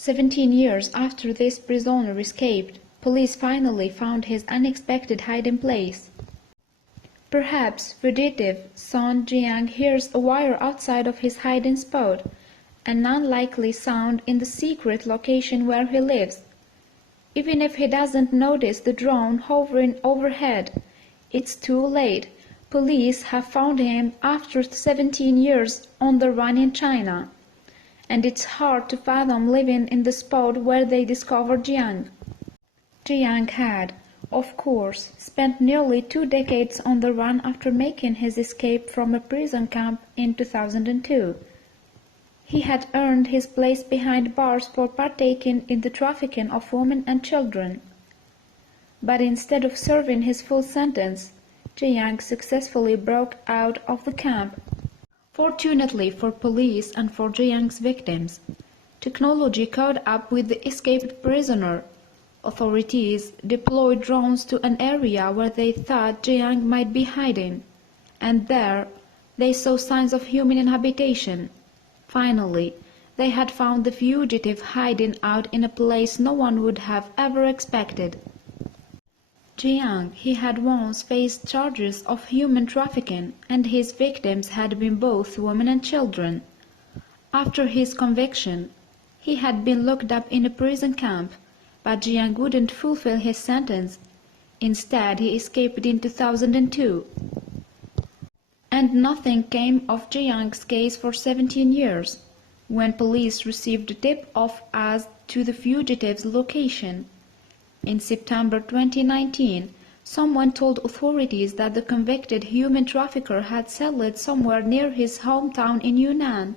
17 years after this prisoner escaped, police finally found his unexpected hiding place. Perhaps fugitive Son Jiang hears a wire outside of his hiding spot, an unlikely sound in the secret location where he lives. Even if he doesn't notice the drone hovering overhead, it's too late. Police have found him after 17 years on the run in China, and it's hard to fathom living in the spot where they discovered Jiang. Jiang had, of course, spent nearly 2 decades on the run after making his escape from a prison camp in 2002. He had earned his place behind bars for partaking in the trafficking of women and children. But instead of serving his full sentence, Jiang successfully broke out of the camp. Fortunately for police and for Jiang's victims, technology caught up with the escaped prisoner. Authorities deployed drones to an area where they thought Jiang might be hiding, and there they saw signs of human habitation. Finally, they had found the fugitive hiding out in a place no one would have ever expected. Jiang, he had once faced charges of human trafficking, and his victims had been both women and children. After his conviction, he had been locked up in a prison camp, but Jiang wouldn't fulfill his sentence. Instead, he escaped in 2002. And nothing came of Jiang's case for 17 years, when police received a tip-off as to the fugitive's location. In September 2019, someone told authorities that the convicted human trafficker had settled somewhere near his hometown in Yunnan.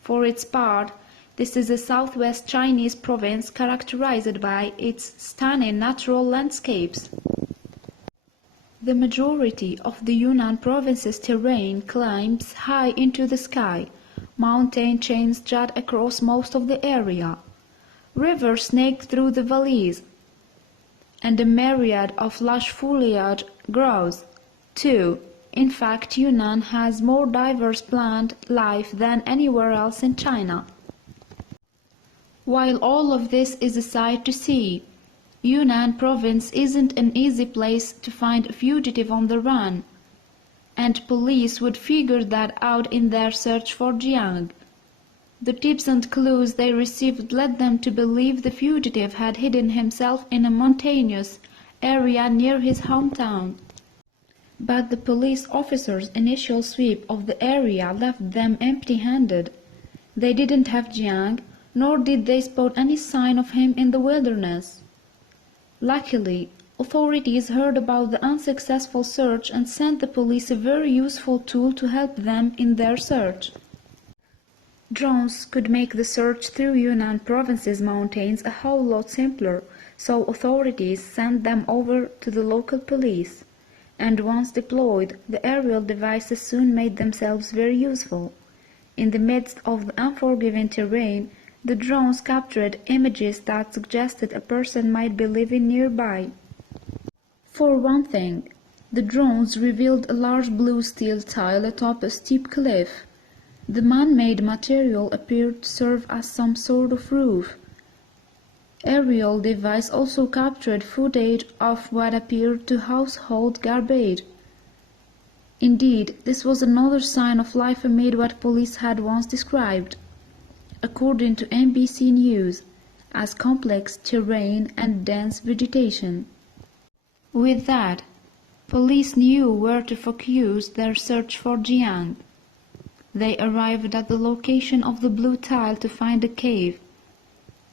For its part, this is a southwest Chinese province characterized by its stunning natural landscapes. The majority of the Yunnan province's terrain climbs high into the sky. Mountain chains jut across most of the area. Rivers snake through the valleys, and a myriad of lush foliage grows, too. In fact, Yunnan has more diverse plant life than anywhere else in China. While all of this is a sight to see, Yunnan province isn't an easy place to find a fugitive on the run, and police would figure that out in their search for Jiang. The tips and clues they received led them to believe the fugitive had hidden himself in a mountainous area near his hometown. But the police officers' initial sweep of the area left them empty-handed. They didn't have Jiang, nor did they spot any sign of him in the wilderness. Luckily, authorities heard about the unsuccessful search and sent the police a very useful tool to help them in their search. Drones could make the search through Yunnan province's mountains a whole lot simpler, so authorities sent them over to the local police. And once deployed, the aerial devices soon made themselves very useful. In the midst of the unforgiving terrain, the drones captured images that suggested a person might be living nearby. For one thing, the drones revealed a large blue steel tile atop a steep cliff. The man-made material appeared to serve as some sort of roof. Aerial device also captured footage of what appeared to household garbage. Indeed, this was another sign of life amid what police had once described, according to NBC News, as complex terrain and dense vegetation. With that, police knew where to focus their search for Jiang. They arrived at the location of the blue tile to find a cave,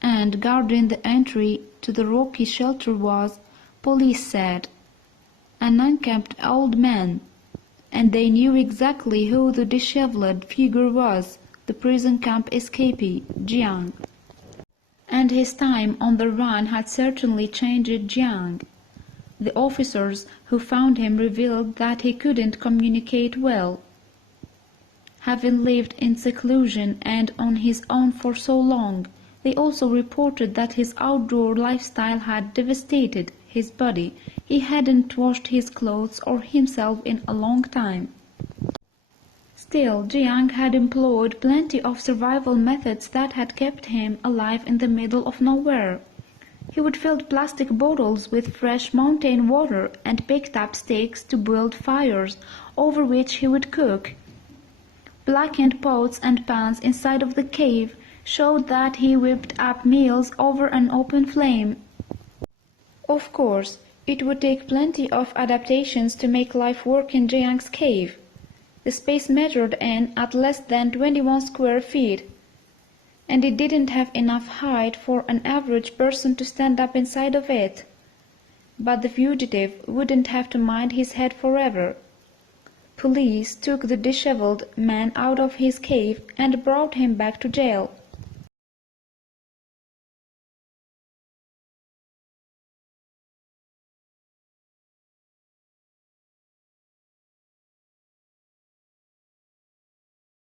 and guarding the entry to the rocky shelter was, police said, an unkempt old man, and they knew exactly who the disheveled figure was, the prison camp escapee, Jiang. And his time on the run had certainly changed Jiang. The officers who found him revealed that he couldn't communicate well. Having lived in seclusion and on his own for so long, they also reported that his outdoor lifestyle had devastated his body. He hadn't washed his clothes or himself in a long time. Still, Jiang had employed plenty of survival methods that had kept him alive in the middle of nowhere. He would fill plastic bottles with fresh mountain water and picked up sticks to build fires over which he would cook. Blackened pots and pans inside of the cave showed that he whipped up meals over an open flame. Of course, it would take plenty of adaptations to make life work in Jiang's cave. The space measured in at less than 21 square feet, and it didn't have enough height for an average person to stand up inside of it. But the fugitive wouldn't have to mind his head forever. Police took the disheveled man out of his cave and brought him back to jail.